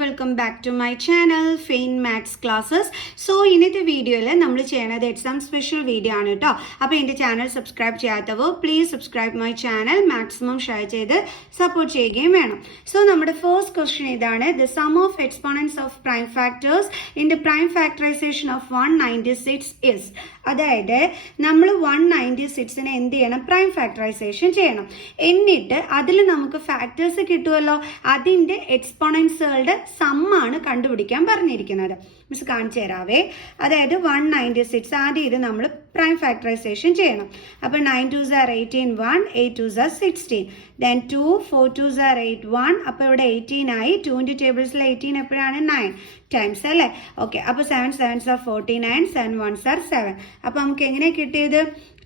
Welcome back to my channel fine maths classes. So ഇന്നത്തെ വീഡിയോയിൽ നമ്മൾ ചെയ്യണത് എക്സാം സ്പെഷ്യൽ വീഡിയോ ആണ് കേട്ടോ. അപ്പോൾ എൻ്റെ ചാനൽ സബ്സ്ക്രൈബ് ചെയ്യാത്തവർ please subscribe my channel, maximum share ചെയ്ത് സപ്പോർട്ട് ചെയ്യുകയും വേണം. സോ നമ്മുടെ ഫസ്റ്റ് ക്വസ്റ്റ്യൻ ഇതാണ്: the sum of exponents of prime factors in the prime factorisation of 196 is. അതായത് നമ്മൾ 196നെ എന്ത് ചെയ്യണം? പ്രൈം ഫാക്ടറൈസേഷൻ ചെയ്യണം. എന്നിട്ട് അതിൽ നമുക്ക് ഫാക്ടേഴ്സ് കിട്ടുമല്ലോ, അതിൻ്റെ എക്സ്പോണൻസുകളുടെ സമ്മാണ് കണ്ടുപിടിക്കാൻ പറഞ്ഞിരിക്കുന്നത്. മിസ് കാണിച്ചു തരാവേ. അതായത് 196 ആദ്യം ഇത് നമ്മൾ പ്രൈം ഫാക്ടറൈസേഷൻ ചെയ്യണം. അപ്പോൾ 9 2s are 18, 1 8 2s are 16, then 2 4 2s are 8 1. അപ്പോൾ ഇവിടെ 18 ആയി. 2ന്റെ ടേബിൾസിൽ 18 എപ്പോഴാണ്? 9 ടൈംസ് അല്ലേ? ഓക്കെ. അപ്പോൾ 7 7s are 49, 7 1s are 7. അപ്പോൾ നമുക്ക് എങ്ങനെ കിട്ടിയത്?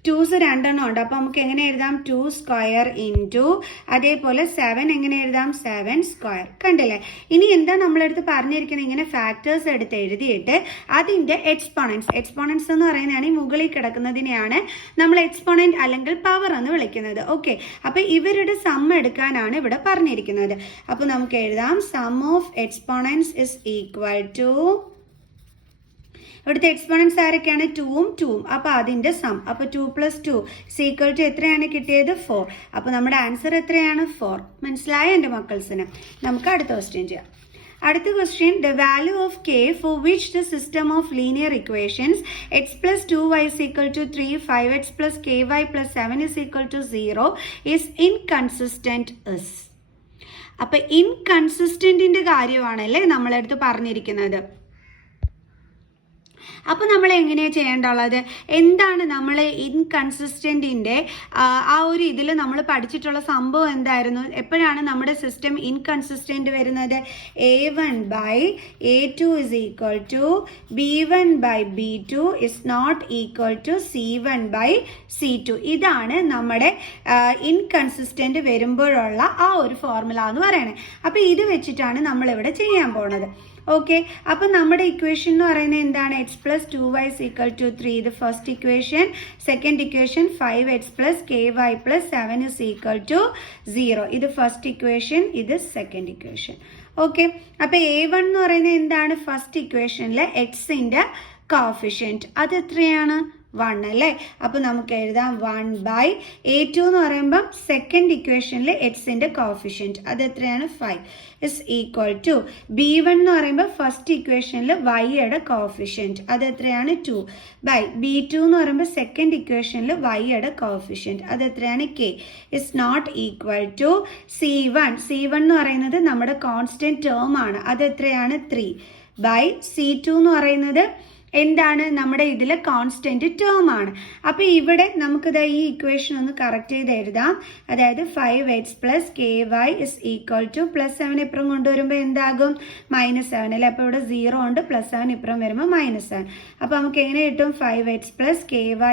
2s രണ്ടെണ്ണം ഉണ്ട്. അപ്പോൾ നമുക്ക് എങ്ങനെ എഴുതാം? 2 സ്ക്വയർ ഇൻറ്റു, അതേപോലെ 7 എങ്ങനെ എഴുതാം? 7 സ്ക്വയർ. കണ്ടില്ലേ? ഇനി എന്താ നമ്മളെടുത്ത് പറഞ്ഞിരിക്കുന്നത്? ഇങ്ങനെ ഫാക്ടേഴ്സ് എടുത്ത് എഴുതിയിട്ട് അതിൻ്റെ എക്സ്പോണൻസ് എന്ന് പറയുന്നതാണ് ഈ മുകളിൽ കിടക്കുന്നതിനെയാണ് നമ്മൾ എക്സ്പോണൻറ്റ് അല്ലെങ്കിൽ പവർ എന്ന് വിളിക്കുന്നത്. ഓക്കെ. അപ്പോൾ ഇവരുടെ സം എടുക്കാനാണ് ഇവിടെ പറഞ്ഞിരിക്കുന്നത്. അപ്പോൾ നമുക്ക് എഴുതാം sum of exponents is equal to, ഇവിടുത്തെ എക്സ്പോണൻസ് ആരൊക്കെയാണ്? 2ഉം 2ഉം. അപ്പോൾ അതിൻ്റെ സം. അപ്പോൾ 2 + 2 ഈക്വൽ ടു എത്രയാണ് കിട്ടിയത്? 4. അപ്പോൾ നമ്മുടെ ആൻസർ എത്രയാണ്? 4. മനസ്സിലായോ എൻ്റെ മക്കൾസിന്? നമുക്ക് അടുത്ത ക്വസ്റ്റ്യൻ ചെയ്യാം. അടുത്ത question: the value of K for which the system of linear equations x + 2y = 3, 5x + ky + 7 = 0 is inconsistent is. അപ്പം ഇൻകൺസിസ്റ്റന്റിന്റെ കാര്യമാണല്ലേ നമ്മളെടുത്ത് പറഞ്ഞിരിക്കുന്നത്. അപ്പോൾ നമ്മൾ എങ്ങനെയാണ് ചെയ്യേണ്ടുള്ളത്? എന്താണ് നമ്മൾ ഇൻകൺസിസ്റ്റൻറ്റിൻ്റെ ആ ഒരു ഇതിൽ നമ്മൾ പഠിച്ചിട്ടുള്ള സംഭവം എന്തായിരുന്നു? എപ്പോഴാണ് നമ്മുടെ സിസ്റ്റം ഇൻകൺസിസ്റ്റൻറ്റ് വരുന്നത്? a1/a2 = b1/b2 is not equal to c1/c2. ഇതാണ് നമ്മുടെ ഇൻകൺസിസ്റ്റൻറ്റ് വരുമ്പോഴുള്ള ആ ഒരു ഫോർമുല എന്ന് പറയുന്നത്. അപ്പോൾ ഇത് വെച്ചിട്ടാണ് നമ്മളിവിടെ ചെയ്യാൻ പോണത്. ഓക്കെ. അപ്പം നമ്മുടെ ഇക്വേഷൻ എന്ന് പറയുന്നത് എന്താണ്? x + 2y = 3 ഇത് first equation. Second equation 5x + ky + 7 = 0 ഇത് ഫസ്റ്റ് ഇക്വേഷൻ. ഇത് സെക്കൻഡ് ഇക്വേഷൻ. ഓക്കെ. അപ്പോൾ a1 എന്ന് പറയുന്നത് എന്താണ്? ഫസ്റ്റ് ഇക്വേഷനിലെ എക്സിൻ്റെ കോഫിഷ്യൻറ്റ്. അത് എത്രയാണ്? 1 അല്ലേ? അപ്പോൾ നമുക്ക് എഴുതാം 1/a2 എന്ന് പറയുമ്പം സെക്കൻഡ് ഇക്വേഷനിൽ എക്സിൻ്റെ കോഫിഷ്യൻറ്റ് അത് എത്രയാണ്? 5 ഇസ് ഈക്വൽ ടു b1 എന്ന് പറയുമ്പോൾ ഫസ്റ്റ് ഇക്വേഷനിൽ വൈയുടെ കോഫിഷ്യൻറ്റ് അത് എത്രയാണ്? 2/b2 എന്ന് പറയുമ്പോൾ സെക്കൻഡ് ഇക്വേഷനിൽ വൈയുടെ കോഫിഷ്യൻറ്റ് അത് എത്രയാണ്? k is not equal to c1 എന്ന് പറയുന്നത് നമ്മുടെ കോൺസ്റ്റൻറ്റ് ടേം ആണ്. അത് എത്രയാണ്? 3/c2 എന്ന് പറയുന്നത് എന്താണ്? നമ്മുടെ ഇതിൽ കോൺസ്റ്റൻറ്റ് ടേം ആണ്. അപ്പോൾ ഇവിടെ നമുക്കിത് ഈ ഇക്വേഷൻ ഒന്ന് കറക്റ്റ് ചെയ്ത് എഴുതാം. അതായത് 5x + ky = +7 ഇപ്പുറം കൊണ്ടുവരുമ്പോൾ എന്താകും? -7 അല്ലേ? അപ്പോൾ ഇവിടെ 0 ഉണ്ട്. +7 ഇപ്പുറം വരുമ്പോൾ -7. അപ്പോൾ നമുക്ക് എങ്ങനെ കിട്ടും? 5x + ky =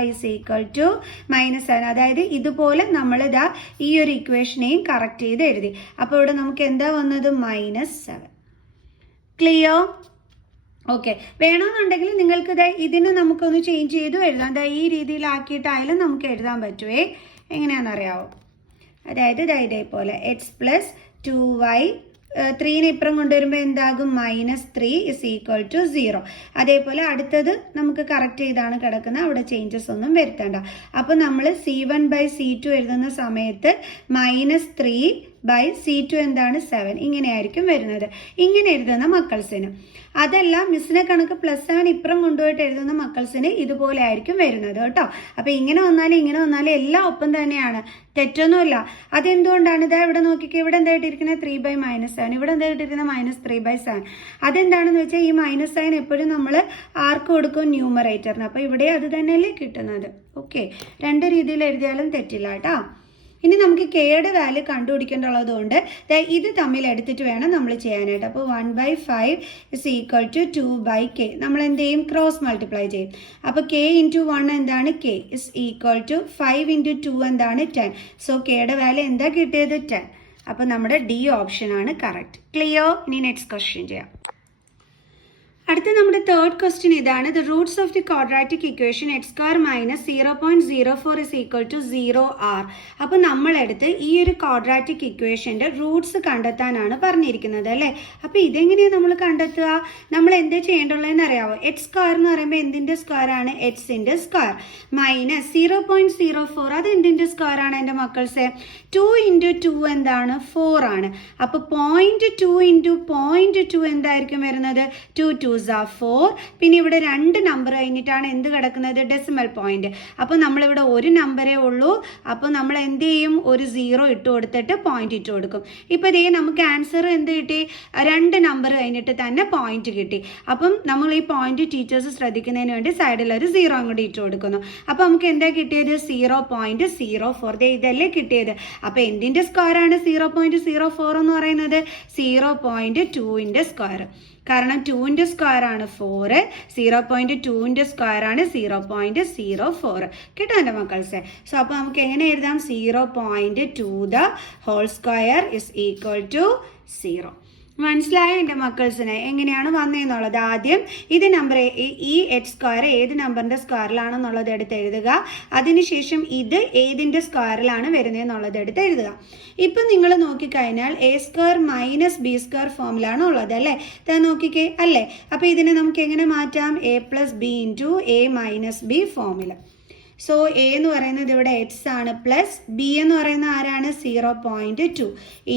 -7. അതായത് ഇതുപോലെ നമ്മളിതാ ഈ ഒരു ഇക്വേഷനെയും കറക്റ്റ് ചെയ്ത് എഴുതി. അപ്പോൾ ഇവിടെ നമുക്ക് എന്താ വന്നത്? -7. ക്ലിയർ? ഓക്കെ. വേണമെന്നുണ്ടെങ്കിൽ നിങ്ങൾക്ക് ഇതിന് നമുക്കൊന്ന് ചേഞ്ച് ചെയ്തു എഴുതാം. ഈ രീതിയിലാക്കിയിട്ടായാലും നമുക്ക് എഴുതാൻ പറ്റുമേ. എങ്ങനെയാണെന്നറിയാവോ? അതായത് ഇതേപോലെ x + 2y 3നെ ഇപ്പുറം കൊണ്ടുവരുമ്പോൾ എന്താകും? -3 = 0. അതേപോലെ അടുത്തത് നമുക്ക് കറക്റ്റ് ചെയ്താണ് കിടക്കുന്നത്. അവിടെ ചേഞ്ചസ് ഒന്നും വരുത്തേണ്ട. അപ്പോൾ നമ്മൾ c1/c2 എഴുതുന്ന സമയത്ത് -3/c2 എന്താണ്? 7. ഇങ്ങനെയായിരിക്കും വരുന്നത്. ഇങ്ങനെ എഴുതുന്ന മക്കൾസിന്. അതല്ല മിസ്സിനെ കണക്ക് +7 ഇപ്പുറം കൊണ്ടുപോയിട്ട് എഴുതുന്ന മക്കൾസിന് ഇതുപോലെ ആയിരിക്കും വരുന്നത് കേട്ടോ. അപ്പോൾ ഇങ്ങനെ വന്നാലും എല്ലാം ഒപ്പം തന്നെയാണ്, തെറ്റൊന്നുമില്ല. അതെന്തുകൊണ്ടാണ്? ഇതാ ഇവിടെ നോക്കിക്കേ, ഇവിടെ എന്തായിട്ടിരിക്കുന്നത്? 3/-7. ഇവിടെ എന്തായിട്ടിരിക്കുന്നത്? -3/7. അതെന്താണെന്ന് വെച്ചാൽ ഈ -സൈൻ എപ്പോഴും നമ്മൾ ആർക്ക് കൊടുക്കും? ന്യൂമറേറ്ററിന്. അപ്പോൾ ഇവിടെ അത് തന്നെയല്ലേ കിട്ടുന്നത്. ഓക്കെ. രണ്ട് രീതിയിൽ എഴുതിയാലും തെറ്റില്ല കേട്ടോ. ഇനി നമുക്ക് കെയുടെ വാല്യൂ കണ്ടുപിടിക്കേണ്ടതുകൊണ്ട് ഇത് തമ്മിൽ എടുത്തിട്ട് വേണം നമ്മൾ ചെയ്യാനായിട്ട്. അപ്പോൾ 1/5 = 2/k നമ്മൾ എന്ത് ചെയ്യും? ക്രോസ് മൾട്ടിപ്ലൈ ചെയ്യും. അപ്പോൾ k × 1 എന്താണ്? k ഇസ് ഈക്വൽ ടു 5 × 2 എന്താണ്? 10. സോ കെയുടെ വാല്യൂ എന്താ കിട്ടിയത്? 10. അപ്പോൾ നമ്മുടെ ഡി ഓപ്ഷനാണ് കറക്റ്റ്. ക്ലിയർ? ഇനി നെക്സ്റ്റ് ക്വസ്റ്റ്യൻ ചെയ്യാം. അടുത്ത നമ്മുടെ തേർഡ് ക്വസ്റ്റ്യൻ ഇതാണ്. The roots of the quadratic equation X square minus 0.04 is equal to 0 are. അപ്പോൾ നമ്മളെടുത്ത് ഈ ഒരു ക്വാഡ്രാറ്റിക് ഇക്വേഷൻ്റെ റൂട്ട്സ് കണ്ടെത്താനാണ് പറഞ്ഞിരിക്കുന്നത് അല്ലേ. അപ്പോൾ ഇതെങ്ങനെയാണ് നമ്മൾ കണ്ടെത്തുക? നമ്മൾ എന്താ ചെയ്യേണ്ടുള്ളതെന്ന് അറിയാമോ? എക്സ് സ്ക്വയർ എന്ന് പറയുമ്പോൾ എന്തിൻ്റെ സ്ക്വയർ ആണ്? എക്സിൻ്റെ സ്ക്വയർ മൈനസ് 0.04 അത് എന്തിൻ്റെ സ്ക്വയർ ആണ് എൻ്റെ മക്കൾസെ? 2 × 2 എന്താണ്? 4 ആണ്. അപ്പോൾ 0.2 × 0.2 എന്തായിരിക്കും വരുന്നത്? 2 2s are 4. പിന്നെ ഇവിടെ 2 നമ്പർ കഴിഞ്ഞിട്ടാണ് എന്ത് കിടക്കുന്നത്? Decimal point. അപ്പോൾ നമ്മളിവിടെ ഒരു നമ്പറേ ഉള്ളൂ. അപ്പോൾ നമ്മൾ എന്ത് ചെയ്യും? ഒരു 0 ഇട്ട് കൊടുത്തിട്ട് പോയിന്റ് ഇട്ട് കൊടുക്കും. ഇപ്പോൾ ഇതേ നമുക്ക് ആൻസർ എന്ത് കിട്ടി? 2 നമ്പർ കഴിഞ്ഞിട്ട് തന്നെ പോയിന്റ് കിട്ടി. അപ്പം നമ്മൾ ഈ പോയിന്റ് ടീച്ചേഴ്സ് ശ്രദ്ധിക്കുന്നതിന് വേണ്ടി സൈഡിൽ ഒരു 0 അങ്ങോട്ട് ഇട്ട് കൊടുക്കുന്നു. അപ്പോൾ നമുക്ക് എന്താ കിട്ടിയത്? 0.04. ഇതല്ലേ കിട്ടിയത്. അപ്പോൾ എന്തിൻ്റെ സ്ക്വയർ ആണ് 0.04 എന്ന് പറയുന്നത്? 0.2ൻ്റെ സ്ക്വയർ. കാരണം 2ൻ്റെ സ്ക്വയർ ആണ് 4, 0.2ൻ്റെ സ്ക്വയർ ആണ് 0.04. കേട്ടോ എൻ്റെ മക്കൾസെ. സോ അപ്പോൾ നമുക്ക് എങ്ങനെ എഴുതാം? 0.2 the whole square is equal to 0. മനസ്സിലായോ എൻ്റെ മക്കൾസിനെ എങ്ങനെയാണ് വന്നതെന്നുള്ളത്? ആദ്യം ഇത് നമ്പർ ഈ എക്സ് സ്ക്വയർ ഏത് നമ്പറിൻ്റെ സ്ക്വയറിലാണെന്നുള്ളത് എടുത്ത് എഴുതുക. അതിനുശേഷം ഇത് ഏതിൻ്റെ സ്ക്വയറിലാണ് വരുന്നതെന്നുള്ളത് എടുത്ത് എഴുതുക. ഇപ്പം നിങ്ങൾ നോക്കിക്കഴിഞ്ഞാൽ A square minus B square ഫോമിലാണ് ഉള്ളത് അല്ലേ. നോക്കിക്കേ അല്ലേ. അപ്പോൾ ഇതിനെ നമുക്ക് എങ്ങനെ മാറ്റാം? a + b × a - b ഫോമിൽ. സോ എ എന്ന് പറയുന്നത് ഇവിടെ എക്സ് ആണ്, പ്ലസ് ബി എന്ന് പറയുന്ന ആരാണ്? 0.2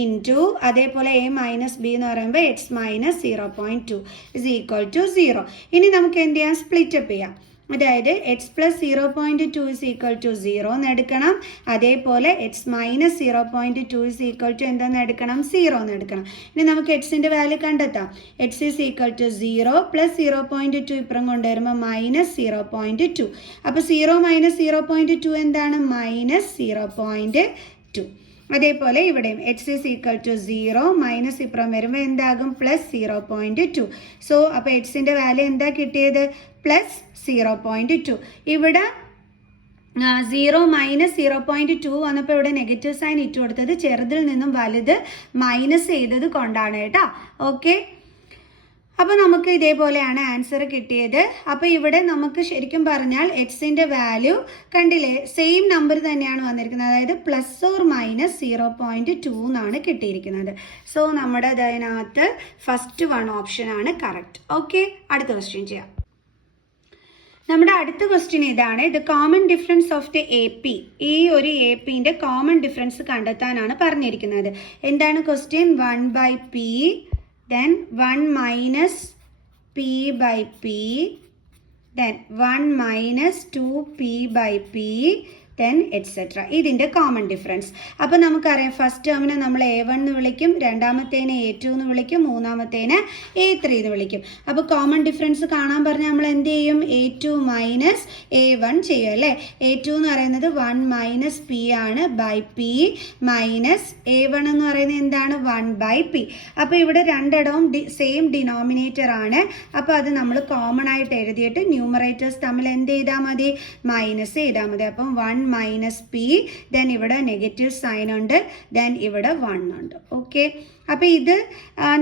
ഇൻറ്റു അതേപോലെ a - b എന്ന് പറയുമ്പോൾ എക്സ് - 0.2 ഇസ് ഈക്വൽ ടു 0. ഇനി നമുക്ക് എന്ത് ചെയ്യാം? സ്പ്ലിറ്റപ്പ് ചെയ്യാം. അതായത് X plus 0.2 is equal to 0 എന്ന് എടുക്കണം. അതേപോലെ X minus 0.2 is equal to എന്താണെന്ന് എടുക്കണം? 0 എന്ന് എടുക്കണം. ഇനി നമുക്ക് എക്സിൻ്റെ വാല്യൂ കണ്ടെത്താം. X is equal to 0 plus 0.2 ഇപ്പുറം കൊണ്ടുവരുമ്പോൾ മൈനസ് 0.2. അപ്പോൾ 0 - 0.2 എന്താണ്? -0.2. അതേപോലെ ഇവിടെയും X is equal to 0 minus ഇപ്പുറം വരുമ്പോൾ എന്താകും? പ്ലസ് 0.2. സോ അപ്പോൾ എക്സിൻ്റെ വാല്യൂ എന്താ കിട്ടിയത്? പ്ലസ് 0.2. ഇവിടെ 0 - 0.2 വന്നപ്പോൾ ഇവിടെ നെഗറ്റീവ് സൈൻ ഇട്ട് കൊടുത്തത് ചെറുതിൽ നിന്നും വലുത് മൈനസ് ചെയ്തത് കൊണ്ടാണ് കേട്ടോ. ഓക്കെ. അപ്പോൾ നമുക്ക് ഇതേപോലെയാണ് ആൻസർ കിട്ടിയത്. അപ്പോൾ ഇവിടെ നമുക്ക് ശരിക്കും പറഞ്ഞാൽ എക്സിൻ്റെ വാല്യൂ കണ്ടില്ലേ, സെയിം നമ്പർ തന്നെയാണ് വന്നിരിക്കുന്നത്. അതായത് പ്ലസ് ഓർ മൈനസ് 0.2 എന്നാണ് കിട്ടിയിരിക്കുന്നത്. സോ നമ്മുടെ അതിനകത്ത് ഫസ്റ്റ് 1 ഓപ്ഷനാണ് കറക്റ്റ്. ഓക്കെ, അടുത്ത ക്വസ്റ്റ്യൻ ചെയ്യാം. നമ്മുടെ അടുത്ത ക്വസ്റ്റ്യൻ ഇതാണ്. The common difference of the A P. ഈ ഒരു എ പിൻ്റെ കോമൺ ഡിഫറൻസ് കണ്ടെത്താനാണ് പറഞ്ഞിരിക്കുന്നത്. എന്താണ് question? 1/p, then 1 minus p by p, then 1 minus 2p/p, then etc. ഇതിൻ്റെ കോമൺ ഡിഫറൻസ്. അപ്പോൾ നമുക്കറിയാം ഫസ്റ്റ് ടേമിനെ നമ്മൾ A1 എന്ന് വിളിക്കും, രണ്ടാമത്തേനെ A2 എന്ന് വിളിക്കും, മൂന്നാമത്തേനെ A3 എന്ന് വിളിക്കും. അപ്പോൾ കോമൺ ഡിഫറൻസ് കാണാൻ പറഞ്ഞാൽ നമ്മൾ എന്ത് ചെയ്യും? A2 മൈനസ് A1 ചെയ്യും അല്ലേ. A2 എന്ന് പറയുന്നത് 1 മൈനസ് p ആണ് ബൈ p മൈനസ് A1 എന്ന് പറയുന്നത് എന്താണ്? 1/p. അപ്പോൾ ഇവിടെ രണ്ടിടവും സെയിം ഡിനോമിനേറ്റർ ആണ്. അപ്പോൾ അത് നമ്മൾ കോമൺ ആയിട്ട് എഴുതിയിട്ട് ന്യൂമറേറ്റേഴ്സ് തമ്മിൽ എന്ത് ചെയ്താൽ മതി? മൈനസ് ചെയ്താൽ മതി. അപ്പം 1 മൈനസ് p, ദെൻ ഇവിടെ നെഗറ്റീവ് സൈൻ ഉണ്ട്, ദെൻ ഇവിടെ 1 ഉണ്ട്. ഓക്കെ. അപ്പോൾ ഇത്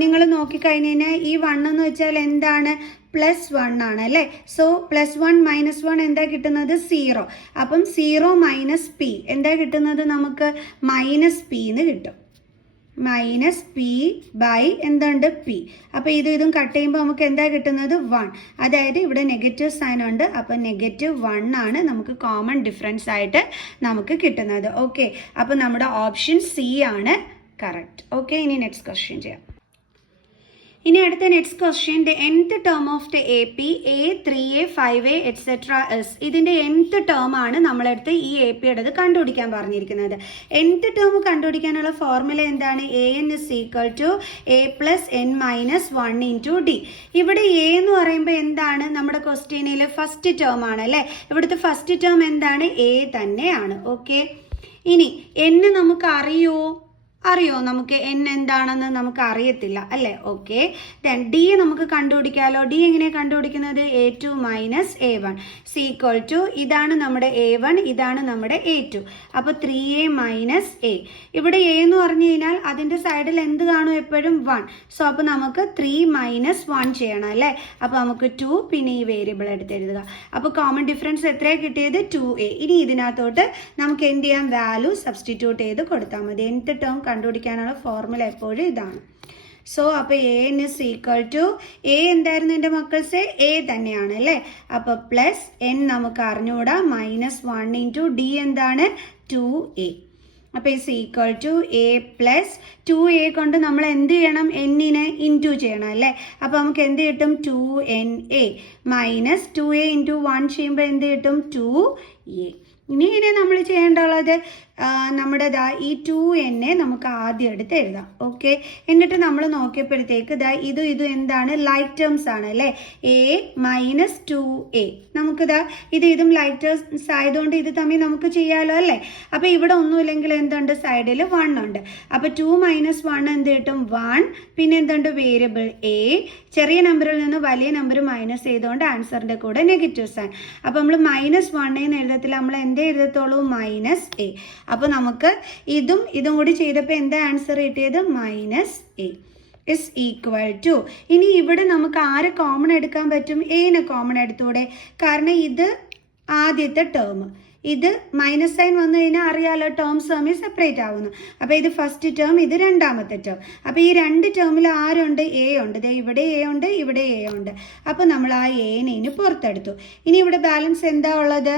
നിങ്ങൾ നോക്കിക്കഴിഞ്ഞ് കഴിഞ്ഞാൽ ഈ 1 എന്ന് വെച്ചാൽ എന്താണ്? +1 ആണ് അല്ലേ. സോ +1 - 1 എന്താ കിട്ടുന്നത്? 0. അപ്പം 0 മൈനസ് p എന്താ കിട്ടുന്നത്? നമുക്ക് -p എന്ന് കിട്ടും. -p ബൈ എന്തുണ്ട്? p. അപ്പോൾ ഇതും കട്ട് ചെയ്യുമ്പോൾ നമുക്ക് എന്താ കിട്ടുന്നത്? 1. അതായത് ഇവിടെ നെഗറ്റീവ് സൈൻ ഉണ്ട്. അപ്പോൾ -1 ആണ് നമുക്ക് കോമൺ ഡിഫറൻസ് ആയിട്ട് നമുക്ക് കിട്ടുന്നത്. ഓക്കെ. അപ്പോൾ നമ്മുടെ ഓപ്ഷൻ സി ആണ് കറക്റ്റ്. ഓക്കെ, ഇനി നെക്സ്റ്റ് ക്വസ്റ്റ്യൻ ചെയ്യാം. ഇനി അടുത്ത next question, the nth term of the A P A, 3A, 5A etc. S. ഇതിൻ്റെ nth ടേം ആണ് നമ്മളെടുത്ത് ഈ എ പിയുടേത് കണ്ടുപിടിക്കാൻ പറഞ്ഞിരിക്കുന്നത്. nth ടേം കണ്ടുപിടിക്കാനുള്ള ഫോർമുല എന്താണ്? an is equal to a plus n minus 1 into d. ഇവിടെ a എന്ന് പറയുമ്പോൾ എന്താണ്? നമ്മുടെ ക്വസ്റ്റ്യനിൽ ഫസ്റ്റ് ടേം ആണ് അല്ലേ. ഇവിടുത്തെ ഫസ്റ്റ് ടേം എന്താണ്? a തന്നെയാണ്. ഓക്കെ. ഇനി n നമുക്ക് അറിയോ? അറിയോ നമുക്ക് n എന്താണെന്ന് നമുക്ക് അറിയത്തില്ല അല്ലേ? ഓക്കെ, ദെൻ ഡി നമുക്ക് കണ്ടുപിടിക്കാമല്ലോ. ഡി എങ്ങനെ കണ്ടുപിടിക്കുന്നത്? A2 minus A1 equal to ഇതാണ് നമ്മുടെ A1, ഇതാണ് നമ്മുടെ A2. അപ്പോൾ 3A മൈനസ് A. ഇവിടെ A എന്ന് പറഞ്ഞു കഴിഞ്ഞാൽ അതിൻ്റെ സൈഡിൽ എന്ത് കാണും? എപ്പോഴും 1. സോ അപ്പോൾ നമുക്ക് 3 മൈനസ് 1 ചെയ്യണം അല്ലേ? അപ്പോൾ നമുക്ക് 2 പിന്നെ ഈ വേരിയബിൾ എടുത്തെഴുതുക. അപ്പോൾ കോമൺ ഡിഫറൻസ് എത്രയാണ് കിട്ടിയത്? 2A. ഇനി ഇതിനകത്തോട്ട് നമുക്ക് എന്ത് ചെയ്യാം? വാല്യൂ സബ്സ്റ്റിറ്റ്യൂട്ട് ചെയ്ത് കൊടുത്താൽ മതി. nth ടേം കണ്ടുപിടിക്കാനുള്ള ഫോർമുല എപ്പോഴും ഇതാണ്. സോ അപ്പോൾ an is equal to a എന്തായിരുന്നു എൻ്റെ മക്കൾസ്? a തന്നെയാണ് അല്ലേ? അപ്പോൾ പ്ലസ് n നമുക്ക് അറിഞ്ഞുകൂടാ, -1 ഇൻറ്റു ഡി എന്താണ്? 2a. അപ്പോൾ is equal to a plus 2a കൊണ്ട് നമ്മൾ എന്ത് ചെയ്യണം? എന്നിനെ ഇൻറ്റു ചെയ്യണം അല്ലേ? അപ്പോൾ നമുക്ക് എന്ത് കിട്ടും? 2na മൈനസ് 2a ഇൻറ്റു 1 ചെയ്യുമ്പോൾ എന്ത് കിട്ടും? 2a. ഇനി നമ്മൾ ചെയ്യേണ്ടുള്ളത് നമ്മുടെ ഈ 2n നമുക്ക് ആദ്യം എടുത്ത് എഴുതാം. ഓക്കെ, എന്നിട്ട് നമ്മൾ നോക്കിയപ്പോഴത്തേക്ക് ഇതും എന്താണ്? ലൈക്ക് ടേംസ് ആണ് അല്ലേ? a minus 2a. നമുക്കിതാ ഇതും ലൈക്ക് ടേംസ് ആയതുകൊണ്ട് ഇത് തമ്മിൽ നമുക്ക് ചെയ്യാമല്ലോ അല്ലേ? അപ്പോൾ ഇവിടെ ഒന്നുമില്ലെങ്കിൽ എന്തുണ്ട്? സൈഡിൽ 1 ഉണ്ട്. അപ്പോൾ 2 മൈനസ് 1 എന്ത് കിട്ടും? 1. പിന്നെ എന്തുണ്ട്? Variable a. ചെറിയ നമ്പറിൽ നിന്ന് വലിയ നമ്പർ മൈനസ് ചെയ്തുകൊണ്ട് ആൻസറിൻ്റെ കൂടെ നെഗറ്റീവ് സൈൻ. അപ്പോൾ നമ്മൾ -1 എന്ന് എഴുതത്തില്ല, നമ്മൾ എന്തേ എഴുതത്തുള്ളൂ? -a. അപ്പോൾ നമുക്ക് ഇതും കൂടി ചെയ്തപ്പോൾ എന്താ ആൻസർ കിട്ടിയത്? -a is equal to. ഇനി ഇവിടെ നമുക്ക് ആരെ കോമൺ എടുക്കാൻ പറ്റും? എനെ കോമൺ എടുത്തൂടെ? കാരണം ഇത് ആദ്യത്തെ ടേം, ഇത് മൈനസ് സൈൻ വന്നു കഴിഞ്ഞാൽ അറിയാലോ ടേംസ് തമ്മിൽ സെപ്പറേറ്റ് ആവുന്നു. അപ്പോൾ ഇത് ഫസ്റ്റ് ടേം, ഇത് രണ്ടാമത്തെ ടേം. അപ്പോൾ ഈ രണ്ട് ടേമിൽ ആരുണ്ട്? എ ഉണ്ട്. ഇവിടെ എ ഉണ്ട്, ഇവിടെ എ ഉണ്ട്. അപ്പോൾ നമ്മൾ ആ എനെ പുറത്തെടുത്തു. ഇനി ഇവിടെ ബാലൻസ് എന്താ ഉള്ളത്?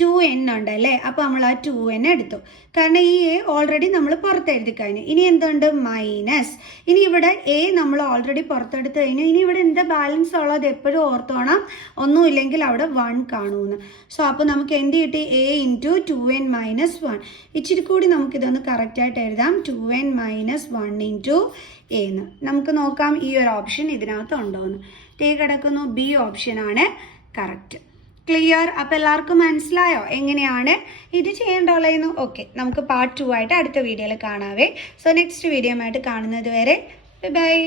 2n ഉണ്ട് അല്ലേ? അപ്പോൾ നമ്മൾ ആ 2n എടുത്തു, കാരണം ഈ എ ഓൾറെഡി നമ്മൾ പുറത്തെഴുതി കഴിഞ്ഞു. ഇനി എന്തുണ്ട്? മൈനസ്. ഇനി ഇവിടെ എ നമ്മൾ ഓൾറെഡി പുറത്തെടുത്ത് കഴിഞ്ഞു. ഇനി ഇവിടെ എന്താ ബാലൻസ് ഉള്ളത്? എപ്പോഴും ഓർത്തോണം, ഒന്നുമില്ലെങ്കിൽ അവിടെ 1 കാണുമെന്ന്. സോ അപ്പോൾ നമുക്ക് എന്ത് കിട്ടി? a into 2n minus 1. ഇച്ചിരി കൂടി നമുക്കിതൊന്ന് കറക്റ്റായിട്ട് എഴുതാം. 2n മൈനസ് 1 ഇൻറ്റു a എന്ന് നമുക്ക് നോക്കാം ഈ ഒരു ഓപ്ഷൻ ഇതിനകത്ത് ഉണ്ടോ എന്ന്. കിടക്കുന്നു ബി ഓപ്ഷനാണ് കറക്റ്റ്. ക്ലിയർ? അപ്പോൾ എല്ലാവർക്കും മനസ്സിലായോ എങ്ങനെയാണ് ഇത് ചെയ്യേണ്ടുള്ളതെന്ന്? ഓക്കെ, നമുക്ക് പാർട്ട് 2 ആയിട്ട് അടുത്ത വീഡിയോയിൽ കാണാവേ. സോ നെക്സ്റ്റ് വീഡിയോ ആയിട്ട് കാണുന്നത് വരെ ബൈ.